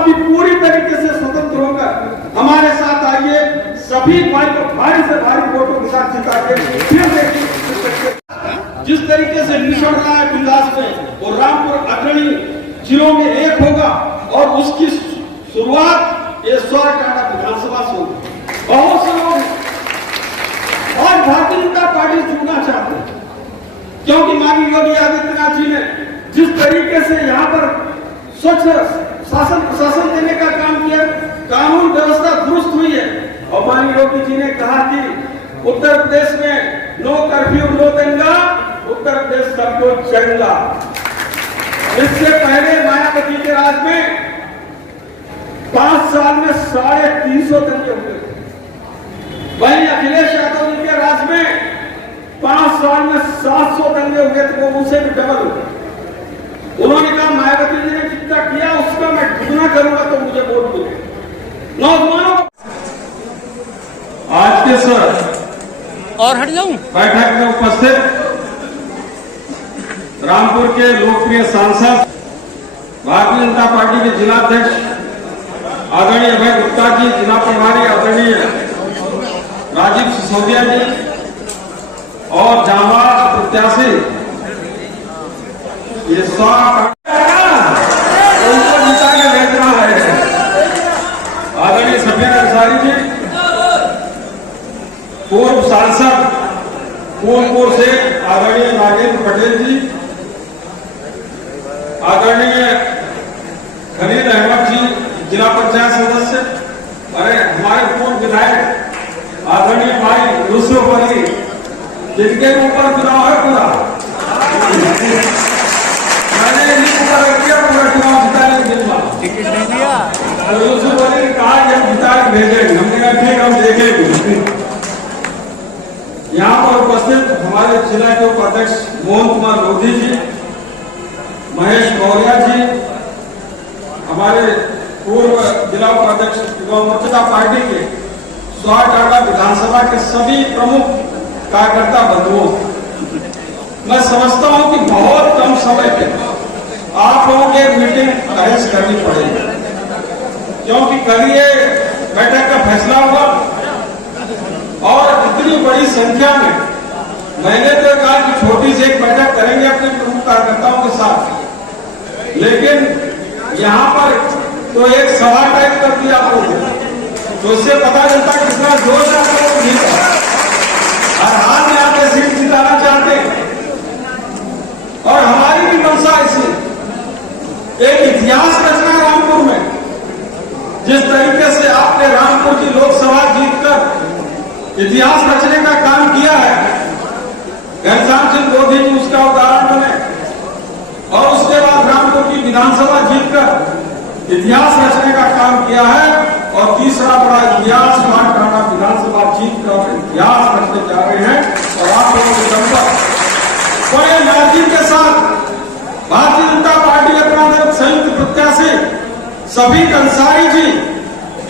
अभी पूरी तरीके से स्वतंत्र होकर हमारे साथ आइए, सभी भाई को भारी से भारी वोटों के साथ जिता के फिर देखिए जिस तरीके से निकल रहा है विकास में, और रामपुर अग्रणी जिलों में एक होगा और उसकी शुरुआत ये सौरटांडा विधानसभा से होगी। बहुत से लोग और भारतीय जनता पार्टी जुड़ना चाहते हैं, क्योंकि माननीय योगी आदित्यनाथ जी ने जिस तरीके से यहाँ पर स्वच्छ शासन प्रशासन देने का काम किया, कानून व्यवस्था दुरुस्त हुई है। और माननीय योगी जी ने कहा कि उत्तर प्रदेश में नो कर्फ्यू नो दंगा, उत्तर प्रदेश सबको चंगा। इससे पहले मायावती के राज में 5 साल में 350 दंगे हुए थे। वहीं अखिलेश यादव जी के राज में 5 साल में 700 दंगे हुए थे, वो उनसे भी डबल हुए। उन्होंने कहा मायावती जी ने जितना किया उसका मैं दुगना करूंगा तो मुझे वोट मिले। नौजवानों आज के सर और हट जाऊं बैठक में उपस्थित रामपुर के लोकप्रिय सांसद भारतीय जनता पार्टी के जिलाध्यक्ष आदरणीय अभय गुप्ता जी, जिला प्रभारी आदरणीय राजीव सिसोदिया जी और जांबाज प्रत्याशी ये उनको जिता के भेजना है आदरणीय सफेद अंसारी जी, पूर्व सांसद फूलपुर से आदरणीय नागेंद्र पटेल जी, आदरणीय खलील अहमद जी जिला पंचायत सदस्य, अरे हमारे पूर्व विधायक आदरणीय भाई यूसुफ अली जिनके ऊपर चुनाव है पूरा, मैंने इन्हीं ऊपर रख दिया पूरा चुनाव जिताने के दिन टिकट नहीं दिया। यूसुफ अली ने कहा कि हम जिता के भेजेंगे, हमने कहा ठीक हम देखेंगे। यहाँ पर उपस्थित हमारे जिला के उपाध्यक्ष मोहन कुमार लोधी जी, महेश मौर्य जी, हमारे पूर्व जिला उपाध्यक्ष युवा मोर्चा पार्टी के सौरटांडा विधानसभा के सभी प्रमुख कार्यकर्ता बंधुओं, मैं समझता हूं कि बहुत कम समय पे आप लोगों की मीटिंग अरेंज करनी पड़ेगी, क्योंकि कल ये बैठक का फैसला हुआ और इतनी बड़ी संख्या में मैंने तो कहा कि छोटी सी एक बैठक करेंगे अपने प्रमुख कार्यकर्ताओं के साथ, लेकिन यहाँ पर तो एक सभा टाइप कर दिया आप लोगों ने, तो इससे पता चलता है कितना जोश आप लोग नहीं है। हर हाल में आप सीट जिताना चाहते हैं और हमारी भी मंशा ऐसी एक इतिहास रचना रामपुर में, जिस तरीके से आपने रामपुर की लोकसभा जीतकर इतिहास रचने का काम किया है, घनश्याम सिंह लोधी जी उसका उदाहरण बने, और उसके बाद रामपुर की विधानसभा जीतकर इतिहास रचने का काम किया है, और तीसरा बड़ा इतिहास सौरटांडा विधानसभा जीतकर इतिहास रचने जा रहे हैं। और आप लोगों के दम पर बड़े मार्जिन के साथ भारतीय जनता पार्टी अपना संयुक्त प्रत्याशी सफीक अंसारी जी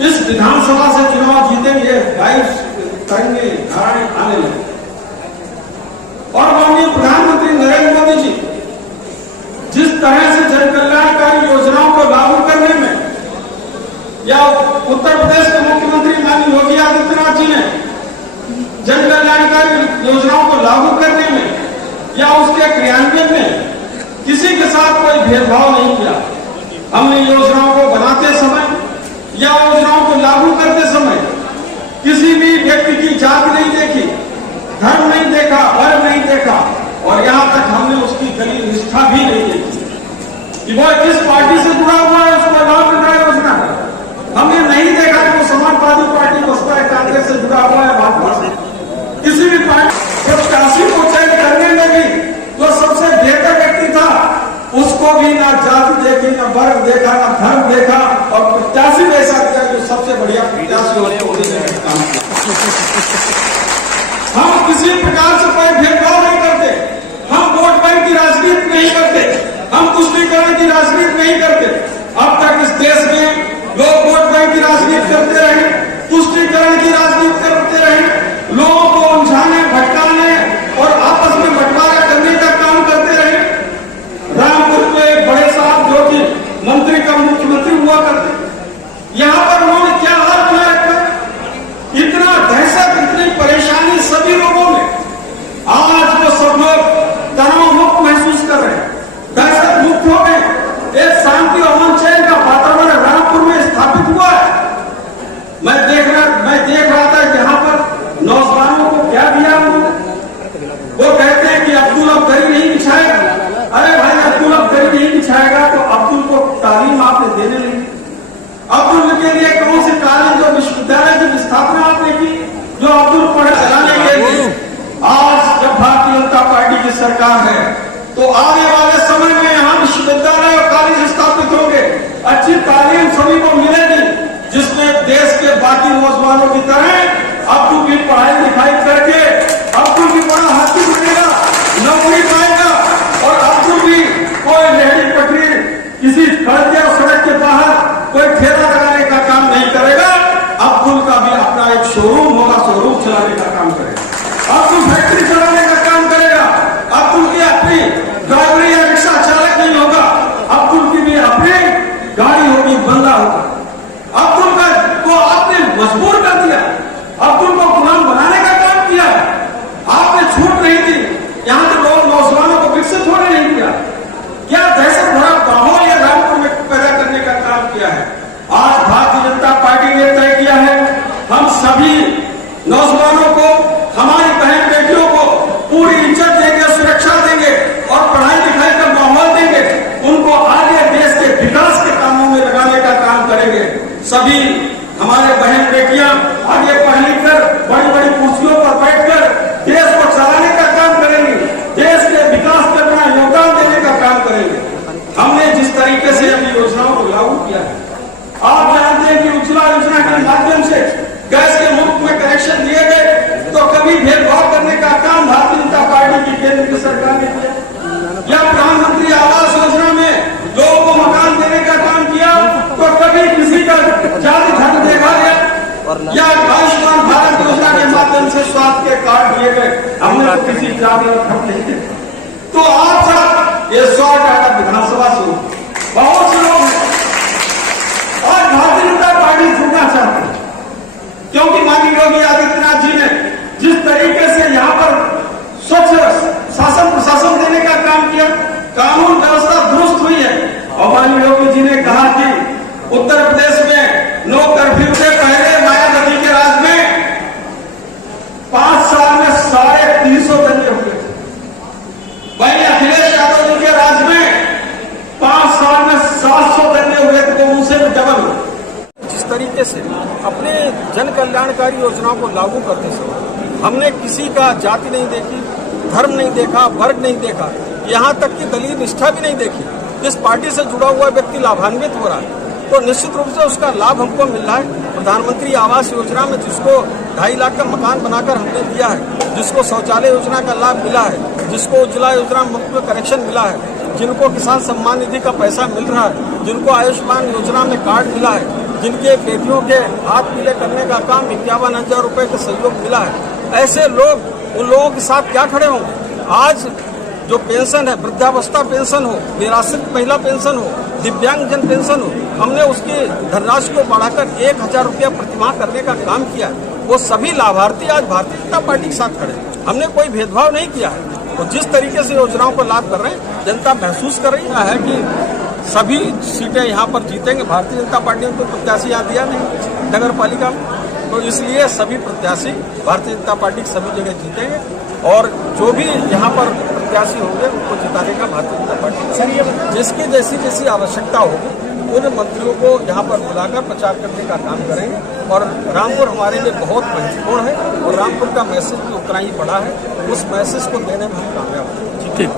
इस विधानसभा से चुनाव जीतेंगे, लाइव करेंगे, आने लगे। और माननीय प्रधानमंत्री नरेंद्र मोदी जी जिस तरह से जन कल्याणकारी योजनाओं को लागू करने में, या उत्तर प्रदेश के मुख्यमंत्री माननीय योगी आदित्यनाथ जी ने जन कल्याणकारी योजनाओं को लागू करने में या उसके क्रियान्वयन में किसी के साथ कोई भेदभाव नहीं किया। हमने योजनाओं को बनाते समय या योजनाओं को लागू करते समय किसी भी व्यक्ति की जात नहीं देखी, धर्म नहीं देखा, वर्ग नहीं देखा, और यहाँ तक हमने उसकी गली निष्ठा भी नहीं देखी कि वह किस पार्टी से जुड़ा हुआ है, उसको लाभ मिल रहा है योजना। हमने नहीं देखा कि वो समाजवादी पार्टी बसपा है, कांग्रेस से जुड़ा हुआ है, भाजपा से, किसी भी पार्टी प्रत्याशी को चयन करने में भी जो सबसे बेहतर व्यक्ति था उसको भी ना जाति देखी, ना वर्ग देखा, ना धर्म देखा, और प्रत्याशी भी ऐसा दिया जो सबसे बढ़िया प्रत्याशी काम किया। हम किसी प्रकार से कोई भेदभाव नहीं करते, हम वोट बैंक की राजनीति नहीं करते, हम तुष्टीकरण की राजनीति नहीं करते। अब तक इस देश में लोग वोट बैंक की राजनीति करते रहे, तुष्टीकरण की राजनीति करते रहे, लोगों को उलझाने, भटकाने और आपस में बंटवारा करने का काम करते रहे। रामपुर में एक बड़े साहब जो कि मंत्री का मुख्यमंत्री हुआ करते, स्कूल चलाने के लिए आज जब भारतीय जनता पार्टी की सरकार है तो आने वाले समय में यहाँ विश्वविद्यालय और कॉलेज स्थापित होंगे, अच्छी तालीम सभी को मिलेगी, जिसमें देश के बाकी नौजवानों की तरह अब्दुल की पढ़ाई लिखाई करके अब्दुल भी बड़ा हाथी बनेगा, नौकरी पाएगा और अब्दुल भी कोई रेहड़ी पटरी किसी सड़क के बाहर कोई ठेला लगाने का काम नहीं करेगा। अब्दुल का भी अपना एक शोरूम होगा, शोरूम चलाने का काम करेगा, अब्दुल फैक्ट्री चलाने का काम करेगा, अब्दुल की अपनी ड्राइवरी या रिक्शा चालक नहीं होगा, अब्दुल की भी अपनी गाड़ी होगी, बंगला होगा। अब्दुल का को आपने मजबूर कर दिया, अब्दुल को गुलाम बनाने का काम किया, आपने छूट नहीं दी, यहाँ के लोग नौजवानों को विकसित होने नहीं किया, क्या दहशत भरा माहौल या रामपुर में पैदा करने का काम किया है। आज भारतीय जनता पार्टी ने तय किया है, हम सभी नौजवानों को, हमारी बहन बेटियों को पूरी इज्जत देंगे, सुरक्षा देंगे और पढ़ाई लिखाई का माहौल देंगे, उनको आगे देश के विकास के कामों में लगाने का काम करेंगे। सभी हमारे बहन बेटियां आगे पढ़ लिख कर बड़ी बड़ी कुर्सियों पर बैठकर देश को चलाने का काम करेंगे, देश के विकास में अपना योगदान देने का काम करेंगे। हमने जिस तरीके से अभी योजनाओं को लागू किया है, आप जानते हैं कि उज्ज्वला योजना के माध्यम से गैस के मुफ्त में कनेक्शन दिए गए, तो कभी भेदभाव करने का काम भारतीय जनता पार्टी की केंद्र की सरकार ने किया। या प्रधानमंत्री आवास योजना में लोगों को मकान देने का काम किया, तो कभी किसी का जाति धर्म देखा गया। या आयुष्मान भारत योजना के माध्यम से स्वास्थ्य के कार्ड दिए गए, हमने तो किसी जाति और धर्म नहीं देखा। तो आप सब ये 100% विधानसभा से बहुत से लोग हैं और भारतीय जनता पार्टी जुड़ना चाहते हैं, क्योंकि माननीय योगी आदित्यनाथ जी ने जिस तरीके से यहाँ पर स्वच्छ शासन प्रशासन देने का काम किया, कानून व्यवस्था दुरुस्त हुई है। और माननीय योगी जी ने कहा कि उत्तर प्रदेश में नो कर्फ्यू से पहले मायावती के राज में 5 साल में 350 दंगे हुए थे, वहीं अखिलेश यादव जी के राज में 5 साल में 700 दंगे हुए थे, तो उनसे भी डबल हुए। जिस तरीके से अपने जन कल्याणकारी योजनाओं को लागू करते समय हमने किसी का जाति नहीं देखी, धर्म नहीं देखा, वर्ग नहीं देखा, यहाँ तक कि दलीय निष्ठा भी नहीं देखी। जिस पार्टी से जुड़ा हुआ व्यक्ति लाभान्वित हो रहा है तो निश्चित रूप से उसका लाभ हमको मिल रहा है। प्रधानमंत्री आवास योजना में जिसको 2.5 लाख का मकान बनाकर हमने दिया है, जिसको शौचालय योजना का लाभ मिला है, जिसको उज्ज्वला योजना मुफ्त में कनेक्शन मिला है, जिनको किसान सम्मान निधि का पैसा मिल रहा है, जिनको आयुष्मान योजना में कार्ड मिला है, जिनके बेटियों के हाथ पीले करने का काम 51,000 रुपए का सहयोग मिला है, ऐसे लोग उन लोगों के साथ क्या खड़े होंगे। आज जो पेंशन है, वृद्धावस्था पेंशन हो, निराश्रित महिला पेंशन हो, दिव्यांग जन पेंशन हो, हमने उसकी धनराशि को बढ़ाकर 1,000 रुपया प्रतिमाह करने का काम किया है। वो सभी लाभार्थी आज भारतीय जनता पार्टी के साथ खड़े हैं, हमने कोई भेदभाव नहीं किया है। तो जिस तरीके से योजनाओं को लाभ कर रहे हैं, जनता महसूस कर रही है कि सभी सीटें यहाँ पर जीतेंगे। भारतीय जनता पार्टी ने तो प्रत्याशी यहाँ दिया नहीं नगर पालिका में, तो इसलिए सभी प्रत्याशी भारतीय जनता पार्टी की सभी जगह जीतेंगे और जो भी यहाँ पर प्रत्याशी होंगे उनको जिताने का भारतीय जनता पार्टी जिसकी जैसी जैसी आवश्यकता होगी उन मंत्रियों को यहाँ पर बुलाकर प्रचार करने का काम करेंगे। और रामपुर हमारे लिए बहुत महत्वपूर्ण है और रामपुर का मैसेज भी उतना ही बड़ा है, उस मैसेज को देने में हम कामयाब होंगे। ठीक।